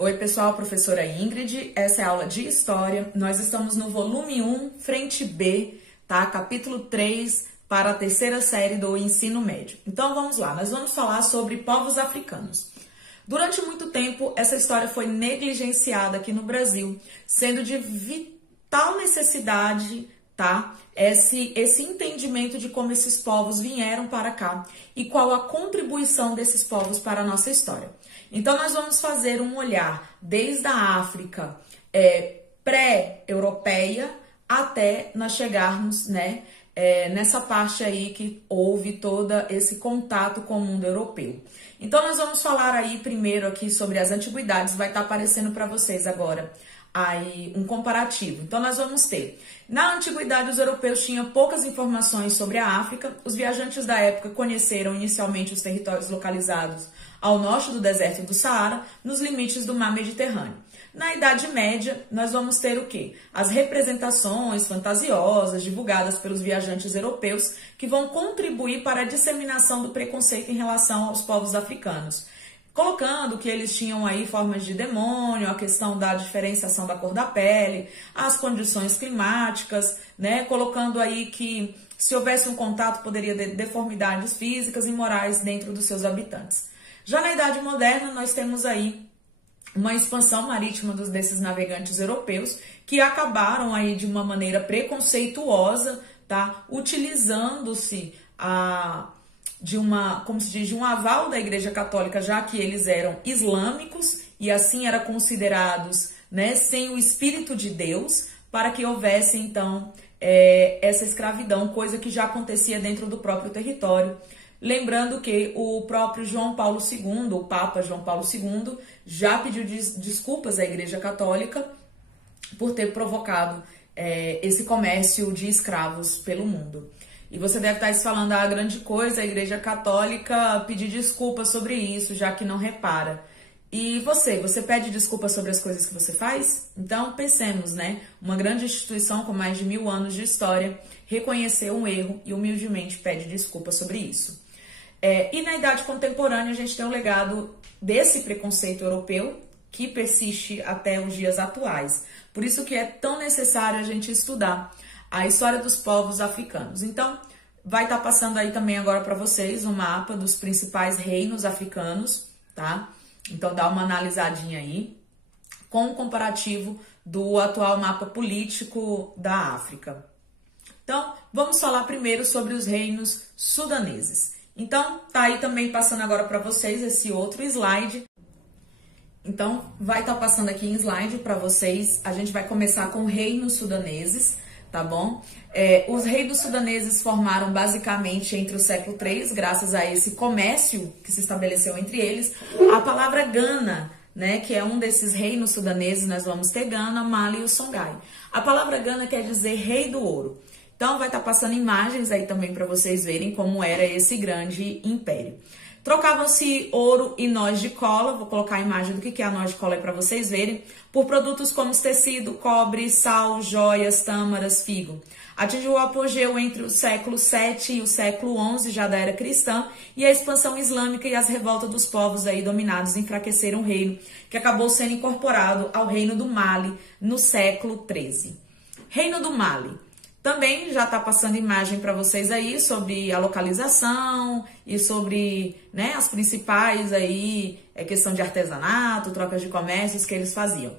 Oi pessoal, professora Ingrid, essa é a aula de História. Nós estamos no volume 1, frente B, tá? Capítulo 3, para a terceira série do ensino médio. Então vamos lá, nós vamos falar sobre povos africanos. Durante muito tempo, essa história foi negligenciada aqui no Brasil, sendo de vital necessidade, tá? Esse entendimento de como esses povos vieram para cá e qual a contribuição desses povos para a nossa história. Então, nós vamos fazer um olhar desde a África pré-europeia até nós chegarmos, né, nessa parte aí que houve todo esse contato com o mundo europeu. Então, nós vamos falar aí primeiro aqui sobre as antiguidades, vai estar aparecendo para vocês agora aí um comparativo. Então, nós vamos ter, na antiguidade, os europeus tinham poucas informações sobre a África, os viajantes da época conheceram inicialmente os territórios localizados ao norte do deserto do Saara, nos limites do mar Mediterrâneo. Na Idade Média, nós vamos ter o quê? As representações fantasiosas divulgadas pelos viajantes europeus que vão contribuir para a disseminação do preconceito em relação aos povos africanos, colocando que eles tinham aí formas de demônio, a questão da diferenciação da cor da pele, as condições climáticas, né? Colocando aí que se houvesse um contato poderia ter deformidades físicas e morais dentro dos seus habitantes. Já na Idade Moderna, nós temos aí uma expansão marítima desses navegantes europeus que acabaram aí de uma maneira preconceituosa, tá? Utilizando-se de um aval da Igreja Católica, já que eles eram islâmicos e assim eram considerados, né, sem o Espírito de Deus, para que houvesse então essa escravidão, coisa que já acontecia dentro do próprio território. Lembrando que o próprio João Paulo II, o Papa João Paulo II, já pediu desculpas à Igreja Católica por ter provocado esse comércio de escravos pelo mundo. E você deve estar se falando, a grande coisa, a Igreja Católica pedir desculpas sobre isso, já que não repara. E você pede desculpas sobre as coisas que você faz? Então pensemos, né? Uma grande instituição com mais de 1000 anos de história reconheceu um erro e humildemente pede desculpas sobre isso. E na Idade Contemporânea a gente tem um legado desse preconceito europeu que persiste até os dias atuais. Por isso que é tão necessário a gente estudar a história dos povos africanos. Então, vai estar passando aí também agora para vocês um mapa dos principais reinos africanos, tá? Então, dá uma analisadinha aí com um comparativo do atual mapa político da África. Então, vamos falar primeiro sobre os reinos sudaneses. Então, tá aí também passando agora para vocês esse outro slide. Então, vai estar passando aqui em slide para vocês. A gente vai começar com reinos sudaneses, tá bom? Os reinos sudaneses formaram basicamente entre o século III, graças a esse comércio que se estabeleceu entre eles. A palavra Gana, né, que é um desses reinos sudaneses, nós vamos ter Gana, Mali e o Songhai. A palavra Gana quer dizer rei do ouro. Então, vai estar passando imagens aí também para vocês verem como era esse grande império. Trocavam-se ouro e nós de cola, vou colocar a imagem do que é a nós de cola aí para vocês verem, por produtos como tecido, cobre, sal, joias, tâmaras, figo. Atingiu o apogeu entre o século VII e o século XI, já da era cristã, e a expansão islâmica e as revoltas dos povos aí dominados enfraqueceram o reino, que acabou sendo incorporado ao reino do Mali no século XIII. Reino do Mali. Também já está passando imagem para vocês aí sobre a localização e sobre, né, as principais aí, questão de artesanato, trocas de comércios que eles faziam.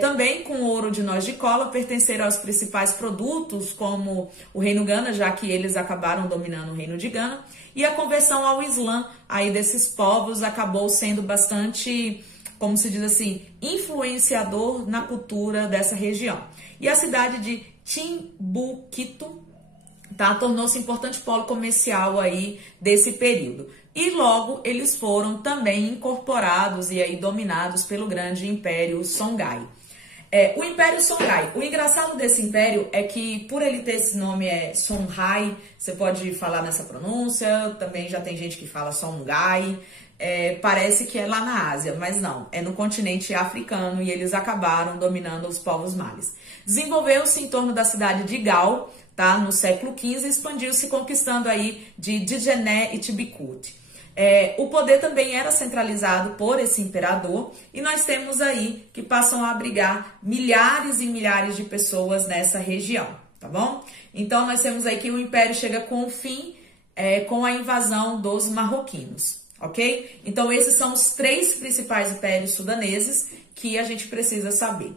Também com ouro de nós de cola pertenceram aos principais produtos como o reino Gana, já que eles acabaram dominando o reino de Gana, e a conversão ao Islã aí desses povos acabou sendo bastante, como se diz assim, influenciador na cultura dessa região. E a cidade de Timbuktu, tá, tornou-se importante polo comercial aí desse período. E logo eles foram também incorporados e aí dominados pelo grande Império Songhai. O Império Songhai, o engraçado desse império é que por ele ter esse nome Songhai, você pode falar nessa pronúncia, também já tem gente que fala Songhai, parece que é lá na Ásia, mas não, é no continente africano e eles acabaram dominando os povos malis. Desenvolveu-se em torno da cidade de Gao, tá, no século XV, expandiu-se conquistando aí de Djenné e Timbuktu. O poder também era centralizado por esse imperador e nós temos aí que passam a abrigar milhares e milhares de pessoas nessa região, tá bom? Então nós temos aí que o império chega com o fim, com a invasão dos marroquinos, ok? Então esses são os 3 principais impérios sudaneses que a gente precisa saber.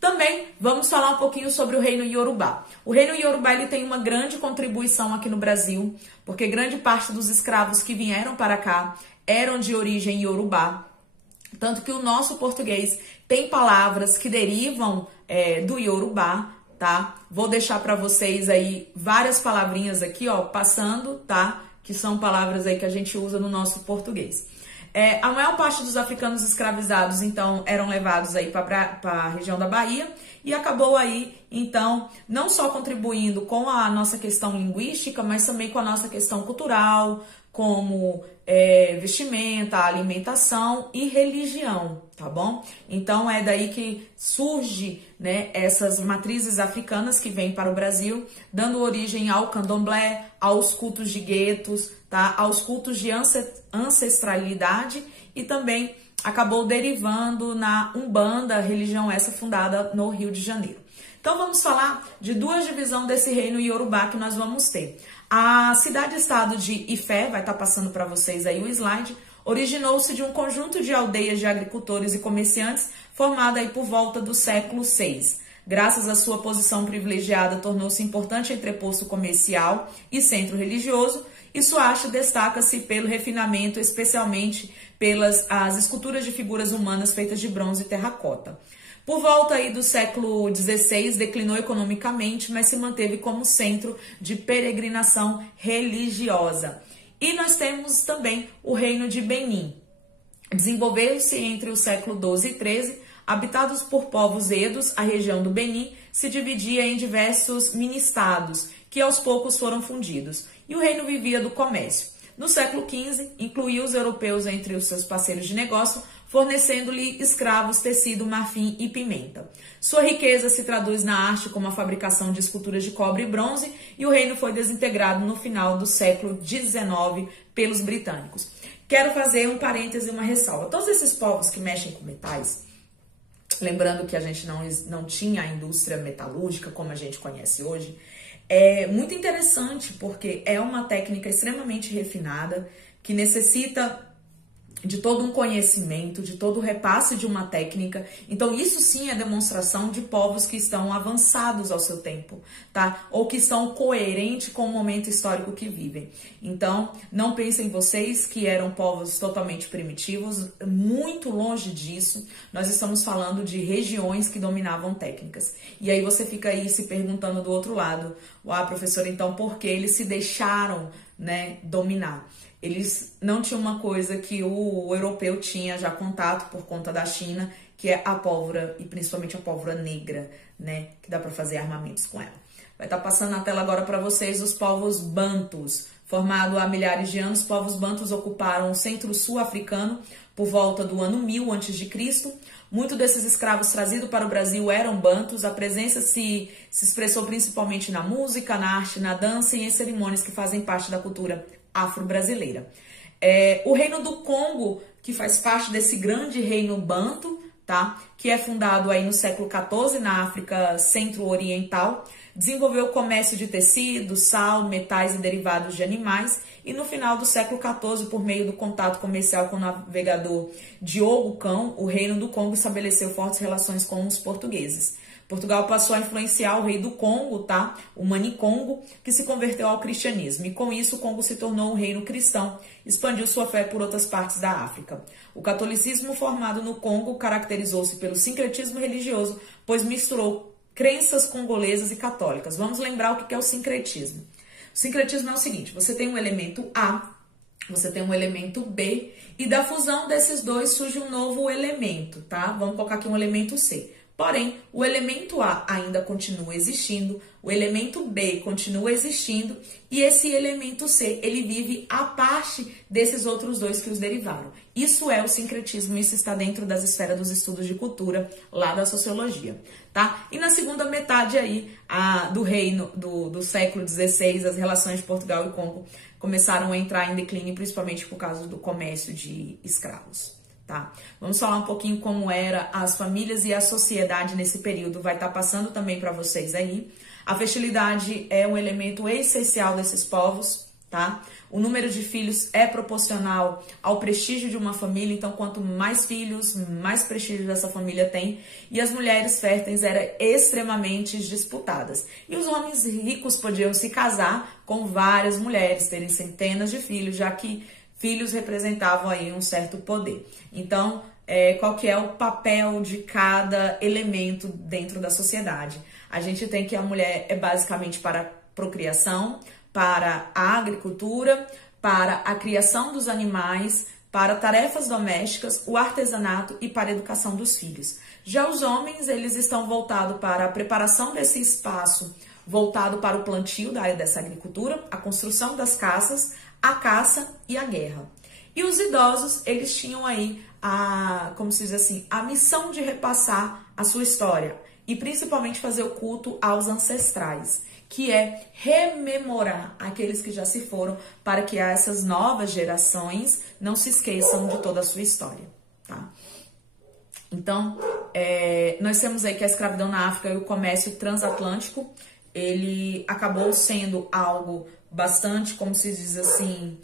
Também vamos falar um pouquinho sobre o reino Yorubá. O reino Yorubá ele tem uma grande contribuição aqui no Brasil, porque grande parte dos escravos que vieram para cá eram de origem Yorubá. Tanto que o nosso português tem palavras que derivam do Yorubá, tá? Vou deixar para vocês aí várias palavrinhas aqui, ó, passando, tá? Que são palavras aí que a gente usa no nosso português. A maior parte dos africanos escravizados, então, eram levados aí para a região da Bahia e acabou aí, então, não só contribuindo com a nossa questão linguística, mas também com a nossa questão cultural, como vestimenta, alimentação e religião, tá bom? Então, é daí que surge, né, essas matrizes africanas que vêm para o Brasil, dando origem ao candomblé, aos cultos de guetos, tá? Aos cultos de ancestralidade e também acabou derivando na Umbanda, religião essa fundada no Rio de Janeiro. Então vamos falar de 2 divisões desse reino Yorubá que nós vamos ter. A cidade-estado de Ifé, vai estar passando para vocês aí o slide, originou-se de um conjunto de aldeias de agricultores e comerciantes formada aí por volta do século VI. Graças à sua posição privilegiada, tornou-se importante entreposto comercial e centro religioso, e Suacha destaca-se pelo refinamento, especialmente pelas esculturas de figuras humanas feitas de bronze e terracota. Por volta aí do século XVI, declinou economicamente, mas se manteve como centro de peregrinação religiosa. E nós temos também o reino de Benin. Desenvolveu-se entre o século XII e XIII, habitados por povos edos, a região do Benin se dividia em diversos mini-estados, que aos poucos foram fundidos, e o reino vivia do comércio. No século XV, incluiu os europeus entre os seus parceiros de negócio, fornecendo-lhe escravos, tecido, marfim e pimenta. Sua riqueza se traduz na arte como a fabricação de esculturas de cobre e bronze, e o reino foi desintegrado no final do século XIX pelos britânicos. Quero fazer um parêntese e uma ressalva. Todos esses povos que mexem com metais, lembrando que a gente não tinha a indústria metalúrgica como a gente conhece hoje, é muito interessante porque é uma técnica extremamente refinada que necessita de todo um conhecimento, de todo o repasse de uma técnica. Então isso sim é demonstração de povos que estão avançados ao seu tempo, tá? Ou que são coerentes com o momento histórico que vivem. Então não pensem vocês que eram povos totalmente primitivos, muito longe disso. Nós estamos falando de regiões que dominavam técnicas. E aí você fica aí se perguntando do outro lado, professora, então por que eles se deixaram, né, dominar? Eles não tinham uma coisa que o europeu tinha já contato por conta da China, que é a pólvora, e principalmente a pólvora negra, né? Que dá para fazer armamentos com ela. Vai estar passando na tela agora para vocês os povos bantus. Formado há milhares de anos, povos bantus ocuparam o centro-sul africano por volta do ano 1000 a.C. Muitos desses escravos trazidos para o Brasil eram bantus. A presença se expressou principalmente na música, na arte, na dança e em cerimônias que fazem parte da cultura afro-brasileira. O reino do Congo, que faz parte desse grande reino banto, tá? Que é fundado aí no século XIV na África Centro-Oriental, desenvolveu o comércio de tecido, sal, metais e derivados de animais, e no final do século XIV, por meio do contato comercial com o navegador Diogo Cão, o reino do Congo estabeleceu fortes relações com os portugueses. Portugal passou a influenciar o rei do Congo, tá? O Manicongo, que se converteu ao cristianismo. E com isso, o Congo se tornou um reino cristão, expandiu sua fé por outras partes da África. O catolicismo formado no Congo caracterizou-se pelo sincretismo religioso, pois misturou crenças congolesas e católicas. Vamos lembrar o que é o sincretismo. O sincretismo é o seguinte, você tem um elemento A, você tem um elemento B, e da fusão desses dois surge um novo elemento, tá? Vamos colocar aqui um elemento C. Porém, o elemento A ainda continua existindo, o elemento B continua existindo e esse elemento C, ele vive a parte desses outros dois que os derivaram. Isso é o sincretismo, isso está dentro das esferas dos estudos de cultura, lá da sociologia, tá? E na segunda metade aí do reino do século XVI, as relações de Portugal e Congo começaram a entrar em declínio, principalmente por causa do comércio de escravos. Tá? Vamos falar um pouquinho como era as famílias e a sociedade nesse período, vai estar passando também para vocês aí. A fertilidade é um elemento essencial desses povos, tá? O número de filhos é proporcional ao prestígio de uma família, então quanto mais filhos, mais prestígio dessa família tem. E as mulheres férteis eram extremamente disputadas. E os homens ricos podiam se casar com várias mulheres, terem centenas de filhos, já que filhos representavam aí um certo poder. Então, qual que é o papel de cada elemento dentro da sociedade? A gente tem que a mulher é basicamente para a procriação, para a agricultura, para a criação dos animais, para tarefas domésticas, o artesanato e para a educação dos filhos. Já os homens, eles estão voltados para a preparação desse espaço, voltado para o plantio dessa agricultura, a construção das casas, a caça e a guerra. E os idosos, eles tinham aí como se diz assim, a missão de repassar a sua história e principalmente fazer o culto aos ancestrais, que é rememorar aqueles que já se foram para que essas novas gerações não se esqueçam de toda a sua história, tá? Então, nós temos aí que a escravidão na África e o comércio transatlântico, ele acabou sendo algo bastante, como se diz assim,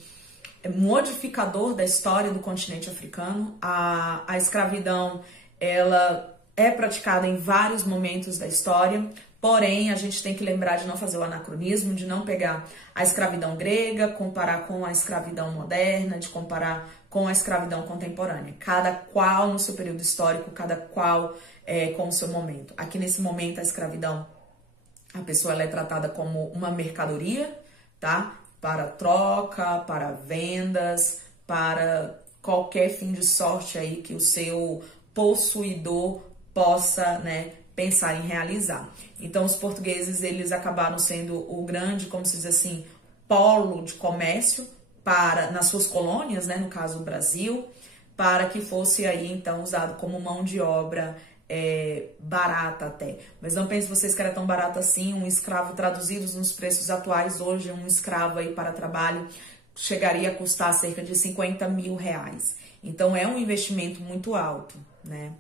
modificador da história do continente africano. A escravidão, ela é praticada em vários momentos da história, porém a gente tem que lembrar de não fazer o anacronismo, de não pegar a escravidão grega, comparar com a escravidão moderna, de comparar com a escravidão contemporânea. Cada qual no seu período histórico, cada qual com o seu momento. Aqui nesse momento a escravidão, a pessoa ela é tratada como uma mercadoria, tá? Para troca, para vendas, para qualquer fim de sorte aí que o seu possuidor possa, né, pensar em realizar. Então, os portugueses, eles acabaram sendo o grande, como se diz assim, polo de comércio nas suas colônias, né, no caso o Brasil, para que fosse aí, então, usado como mão de obra barata até. Mas não pense vocês que era tão barato assim. Um escravo, traduzidos nos preços atuais, hoje um escravo aí para trabalho chegaria a custar cerca de 50 mil reais. Então é um investimento muito alto, né?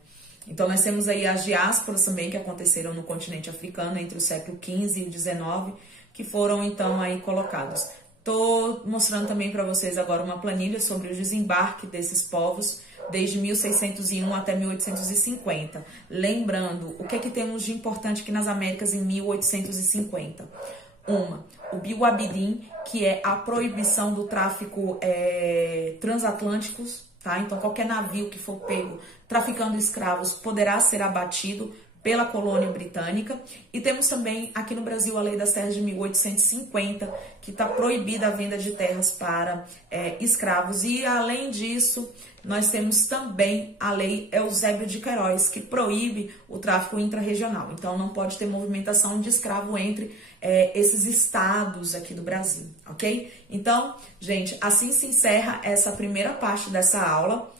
Então nós temos aí as diásporas também que aconteceram no continente africano entre o século XV e o XIX, que foram então aí colocados. Tô mostrando também para vocês agora uma planilha sobre o desembarque desses povos desde 1601 até 1850. Lembrando, o que é que temos de importante aqui nas Américas em 1850? O Bill Abidin, que é a proibição do tráfico transatlânticos, tá? Então, qualquer navio que for pego traficando escravos poderá ser abatido pela colônia britânica. E temos também aqui no Brasil a Lei das Terras de 1850, que está proibida a venda de terras para escravos. E além disso, nós temos também a Lei Eusébio de Queiroz, que proíbe o tráfico intrarregional. Então não pode ter movimentação de escravo entre esses estados aqui do Brasil, ok? Então, gente, assim se encerra essa primeira parte dessa aula.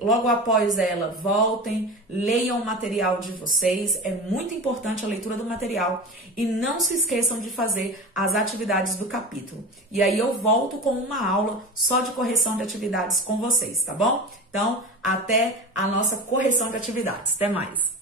Logo após ela, voltem, leiam o material de vocês, é muito importante a leitura do material e não se esqueçam de fazer as atividades do capítulo. E aí eu volto com uma aula só de correção de atividades com vocês, tá bom? Então, até a nossa correção de atividades. Até mais!